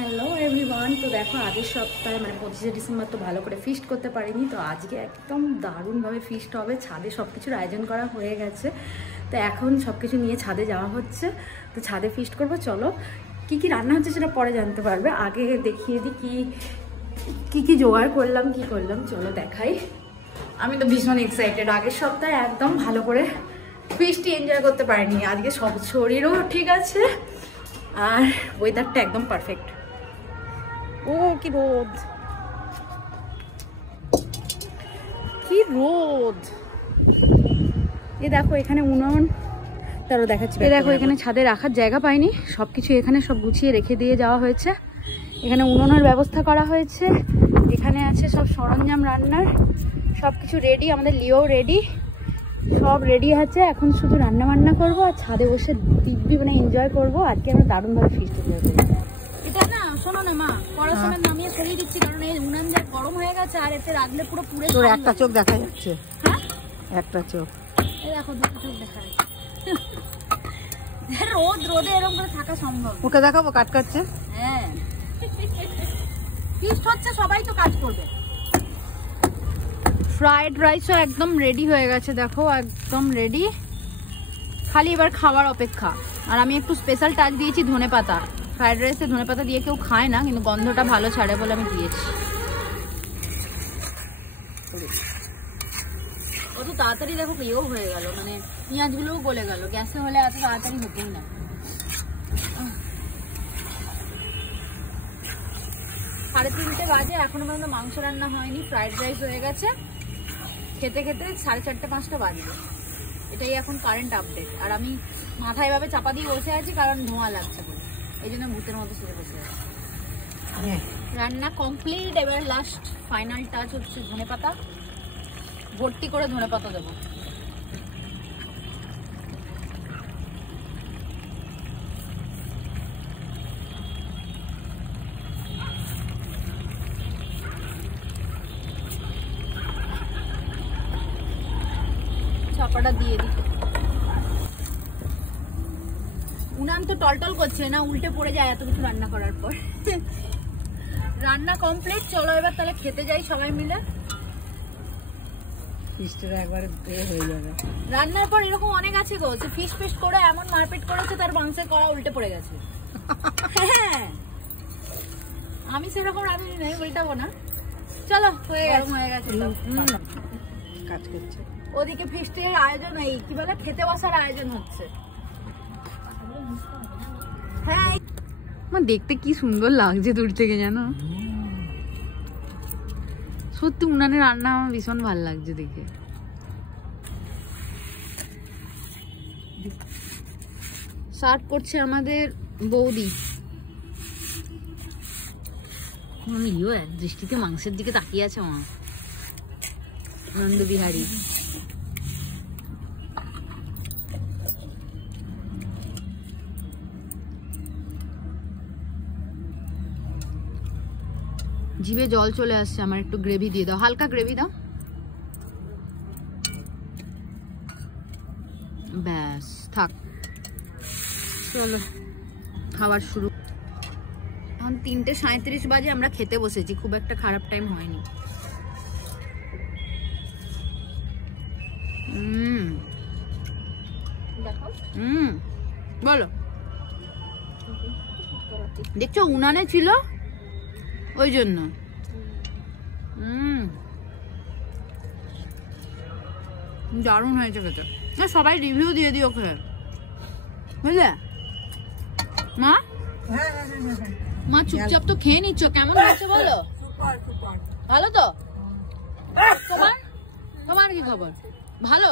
Hello everyone. তো দেখো আগের সপ্তাহে মানে 25শে ডিসেম্বর তো ভালো করে ফিস্ট করতে পারিনি, তো আজকে একদম দারুণভাবে ফিস্ট হবে। ছাদে সব কিছুর আয়োজন করা হয়ে গেছে, তো এখন সব কিছু নিয়ে ছাদে যাওয়া হচ্ছে। তো ছাদে ফিস্ট করবো। চলো কি কি রান্না হচ্ছে সেটা পরে জানতে পারবে, আগে দেখিয়ে দিই কি কি জোগাড় করলাম কি করলাম। চলো দেখাই। আমি তো ভীষণ এক্সাইটেড। আগের সপ্তাহে একদম ভালো করে ফিস্টই এনজয় করতে পারিনি, আজকে সব শরীরও ঠিক আছে আর ওয়েদারটা একদম পারফেক্ট। ও কি রোদ, কি রোদ। এ দেখো এখানে উনুন, তারও দেখাচ্ছি। এ দেখো এখানে ছাদে রাখার জায়গা পাইনি, সবকিছু এখানে সব গুছিয়ে রেখে দিয়ে যাওয়া হয়েছে। এখানে উনুনের ব্যবস্থা করা হয়েছে, এখানে আছে সব সরঞ্জাম রান্নার, সবকিছু রেডি। আমাদের লিও রেডি, সব রেডি আছে। এখন শুধু রান্না বান্না করবো আর ছাদে বসে দিব্যি মানে এনজয় করবো। আজকে আমরা দারুণভাবে ফিস্ট করবো। এটা না শোনো না মা, পড়াশোনা নামিয়ে সরিয়ে দিচ্ছি কারণ এই উনান যা গরম হয়ে গেছে আর এতে রাখলে পুরো পুড়ে। তোর একটা চোখ দেখা যাচ্ছে। হ্যাঁ একটা চোখ, এই দেখো দুটো চোখ দেখা যাচ্ছে। রোদে এরকম করে থাকা সম্ভব? ওকে দেখাবো কাট কাটছে। হ্যাঁ ফিস্ট হচ্ছে, সবাই তো কাজ করবে। ফ্রাইড রাইসও একদম রেডি হয়ে গেছে, দেখো একদম রেডি, খালি এবার খাওয়ার অপেক্ষা। আর আমি একটু স্পেশাল টাচ দিয়েছি ধনেপাতা। ফ্রাইড রাইসে ধনেপাতা দিয়ে কেউ খায় না, কিন্তু গন্ধটা ভালো ছাড়ে বলে আমি দিয়েছি। কত তাড়াতাড়ি দেখো ইয়েও হয়ে গেল, মানে পেঁয়াজগুলোও গলে গেল। গ্যাসে হলে এত তাড়াতাড়ি হতেই না। 3:30 বাজে, এখনো পর্যন্ত মাংস রান্না হয়নি, ফ্রাইড রাইস হয়ে গেছে। খেতে খেতে 4:30-5টা বাজবে। এটাই এখন কারেন্ট আপডেট। আর আমি মাথায় এভাবে চাপা দিয়ে বসে আছি কারণ ধোঁয়া লাগছে বলে, এই জন্য ভূতের মতো শুয়ে বসে আছি। রান্না কমপ্লিট, এবার লাস্ট ফাইনাল টাচ হচ্ছে ধনেপাতা। ভর্তি করে ধনেপাতা দেবো। চাপাটা দিয়ে দিই। উনান তো টলটল করছে না, উল্টে পড়ে যায় এত কিছু রান্না করার পর। রান্না কমপ্লিট, চলো এবার তাহলে খেতে যাই সবাই মিলে। ফিস্টটা একবারে হয়ে যাবে। রান্নার পর এরকম অনেক আছে গো, যে ফিশ করে এমন মারপিট করেছে তার মাংসের কড়া উল্টে পড়ে গেছে। হ্যাঁ আমি সেরকম রাঁধুনি নই, উল্টাবো না। চলো হয়ে গেছে কাজ করছে। ওদিকে ফিস্টের আয়োজন, এই কি বলে খেতে বসার আয়োজন হচ্ছে। হ্যাঁ আমার দেখতে কি সুন্দর লাগছে দূর থেকে, জানো সত্যি উনানে রান্না আমার ভীষণ ভালো লাগছে দেখে। সার্ভ করছে আমাদের বৌদি। ইও এক দৃষ্টিতে মাংসের দিকে তাকিয়ে আছে মা, আনন্দ বিহারী। জিভে জল চলে আসছে আমার, একটু গ্রেভি দিয়ে দাও, হালকা গ্রেভি দাও। ব্যাস থাক, চলো খাবার শুরু। এখন 3:37 বাজে, আমরা খেতে বসেছি, খুব একটা খারাপ টাইম হয়নি। বলো, দেখছো উনানে ছিল ওই জন্য। দারুণ হয়েছে খেতে। সবাই রিভিউ দিয়ে দিও খেয়ে, বুঝলে মা? মা চুপচাপ তো খেয়ে নিচ্ছ, কেমন হচ্ছে বলো? ভালো তো? তোমার কি খবর? ভালো?